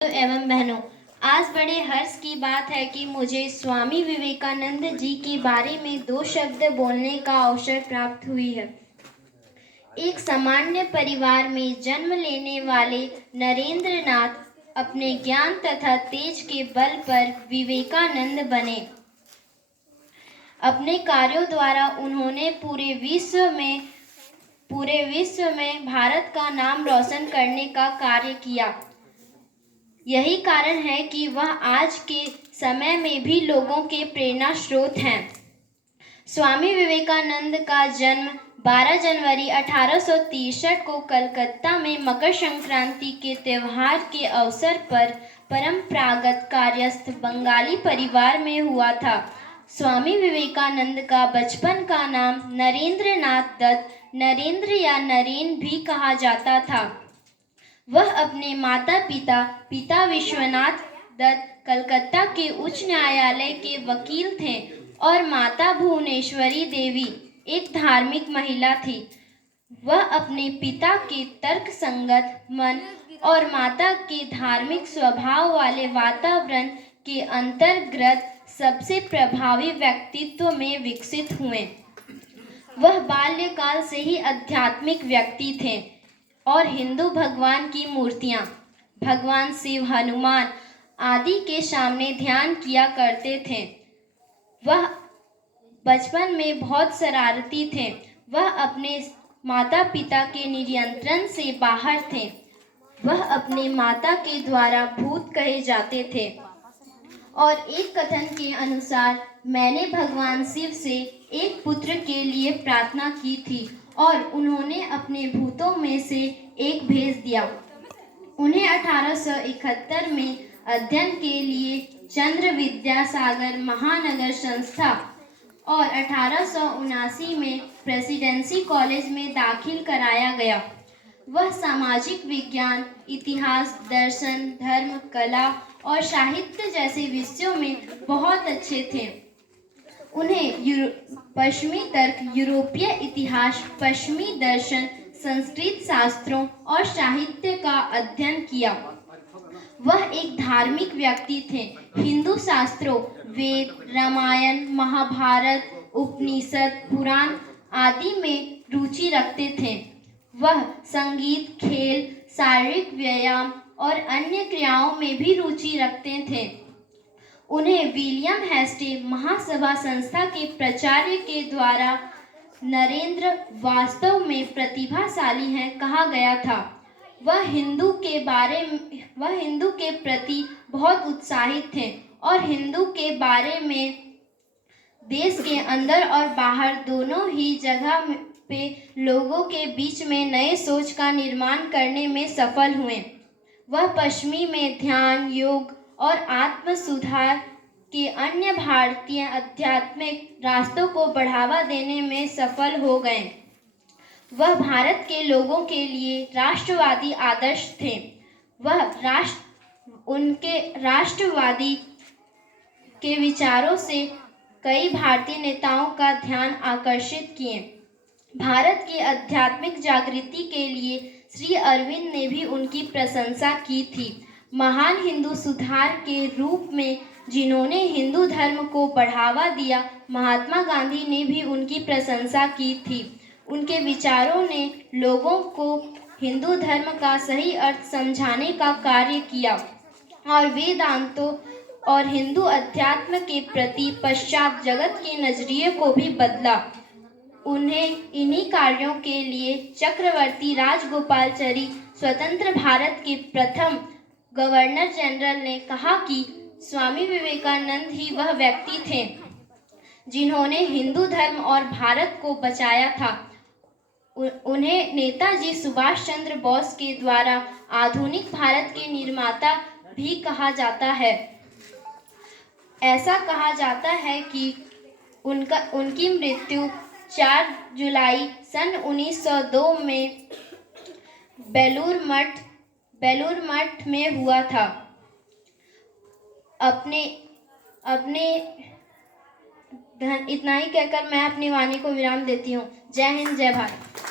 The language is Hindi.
एवं बहनों, आज बड़े हर्ष की बात है कि मुझे स्वामी विवेकानंद जी के बारे में 2 शब्द बोलने का अवसर प्राप्त हुई है। एक सामान्य परिवार में जन्म लेने वाले नरेंद्र नाथ अपने ज्ञान तथा तेज के बल पर विवेकानंद बने। अपने कार्यों द्वारा उन्होंने पूरे विश्व में भारत का नाम रोशन करने का कार्य किया। यही कारण है कि वह आज के समय में भी लोगों के प्रेरणा स्रोत हैं। स्वामी विवेकानंद का जन्म 12 जनवरी 1863 को कलकत्ता में मकर संक्रांति के त्योहार के अवसर पर परंपरागत कार्यस्थ बंगाली परिवार में हुआ था। स्वामी विवेकानंद का बचपन का नाम नरेंद्र नाथ दत्त, नरेंद्र या नरेन भी कहा जाता था। वह अपने माता पिता विश्वनाथ दत्त कलकत्ता के उच्च न्यायालय के वकील थे और माता भुवनेश्वरी देवी एक धार्मिक महिला थी। वह अपने पिता के तर्कसंगत मन और माता के धार्मिक स्वभाव वाले वातावरण के अंतर्गत सबसे प्रभावी व्यक्तित्व में विकसित हुए। वह बाल्यकाल से ही आध्यात्मिक व्यक्ति थे और हिंदू भगवान की मूर्तियां, भगवान शिव, हनुमान आदि के सामने ध्यान किया करते थे। वह बचपन में बहुत शरारती थे। वह अपने माता पिता के नियंत्रण से बाहर थे। वह अपने माता के द्वारा भूत कहे जाते थे और एक कथन के अनुसार मैंने भगवान शिव से एक पुत्र के लिए प्रार्थना की थी और उन्होंने अपने भूतों में से एक भेज दिया। उन्हें 1871 में अध्ययन के लिए चंद्र विद्यासागर महानगर संस्था और 1879 में प्रेसिडेंसी कॉलेज में दाखिल कराया गया। वह सामाजिक विज्ञान, इतिहास, दर्शन, धर्म, कला और साहित्य जैसे विषयों में बहुत अच्छे थे। उन्हें पश्चिमी तर्क, यूरोपीय इतिहास, पश्चिमी दर्शन, संस्कृत शास्त्रों और साहित्य का अध्ययन किया। वह एक धार्मिक व्यक्ति थे। हिंदू शास्त्रों, वेद, रामायण, महाभारत, उपनिषद, पुराण आदि में रुचि रखते थे। वह संगीत, खेल, शारीरिक व्यायाम और अन्य क्रियाओं में भी रुचि रखते थे। उन्हें विलियम हेस्टे महासभा संस्था के प्राचार्य के द्वारा नरेंद्र वास्तव में प्रतिभाशाली हैं कहा गया था। वह हिंदू के प्रति बहुत उत्साहित थे और हिंदू के बारे में देश के अंदर और बाहर दोनों ही जगह पे लोगों के बीच में नए सोच का निर्माण करने में सफल हुए। वह पश्चिमी में ध्यान, योग और आत्म सुधार के अन्य भारतीय आध्यात्मिक रास्तों को बढ़ावा देने में सफल हो गए। वह भारत के लोगों के लिए राष्ट्रवादी आदर्श थे। उनके राष्ट्रवादी के विचारों से कई भारतीय नेताओं का ध्यान आकर्षित किए। भारत की आध्यात्मिक जागृति के लिए श्री अरविंद ने भी उनकी प्रशंसा की थी। महान हिंदू सुधार के रूप में जिन्होंने हिंदू धर्म को बढ़ावा दिया, महात्मा गांधी ने भी उनकी प्रशंसा की थी। उनके विचारों ने लोगों को हिंदू धर्म का सही अर्थ समझाने का कार्य किया और वेदांतों और हिंदू अध्यात्म के प्रति पश्चात जगत के नजरिए को भी बदला। उन्हें इन्हीं कार्यों के लिए चक्रवर्ती राजगोपालचारी स्वतंत्र भारत के प्रथम गवर्नर जनरल ने कहा कि स्वामी विवेकानंद ही वह व्यक्ति थे जिन्होंने हिंदू धर्म और भारत को बचाया था। उन्हें नेताजी सुभाष चंद्र बोस के द्वारा आधुनिक भारत के निर्माता भी कहा जाता है। ऐसा कहा जाता है कि उनकी मृत्यु 4 जुलाई सन 1902 में बेलूर मठ में हुआ था। इतना ही कहकर मैं अपनी वाणी को विराम देती हूँ। जय हिंद, जय भारत।